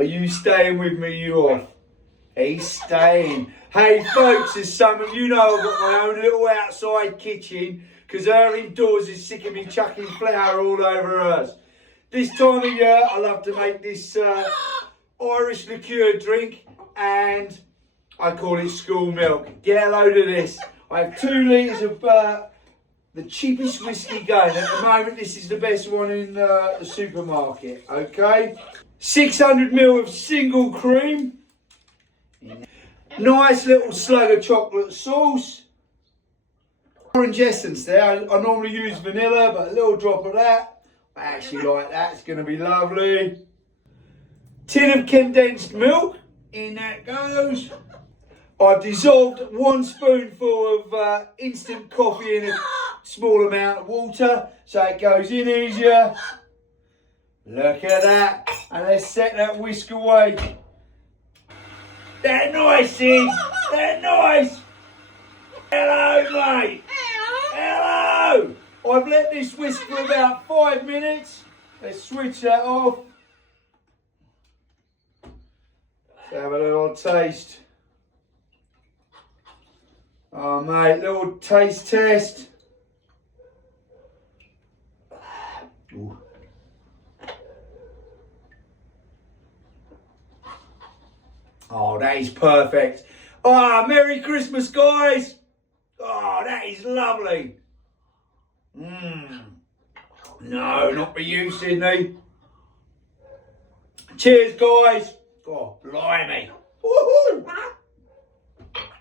Are you staying with me, you off? He's staying. Hey folks, as some of you know, I've got my own little outside kitchen because her indoors is sick of me chucking flour all over hers. This time of year, I love to make this Irish liqueur drink, and I call it school milk. Get a load of this. I have 2 litres of the cheapest whiskey going. At the moment, this is the best one in the supermarket, okay? 600 ml of single cream. Nice little slug of chocolate sauce. Orange essence there. I normally use vanilla, but a little drop of that. I actually like that. It's going to be lovely. Tin of condensed milk. In that goes. I've dissolved 1 spoonful of instant coffee in a small amount of water, so it goes in easier. Look at that. And let's set that whisk away. That nice, Sid. That nice. Hello, mate. Hello. I've let this whisk for about 5 minutes. Let's switch that off. Let's have a little taste. Oh, mate, little taste test. Ooh. Oh, that is perfect. Oh, Merry Christmas, guys. Oh, that is lovely. No, not for you, Sydney. Cheers, guys. Oh, blimey. Woohoo!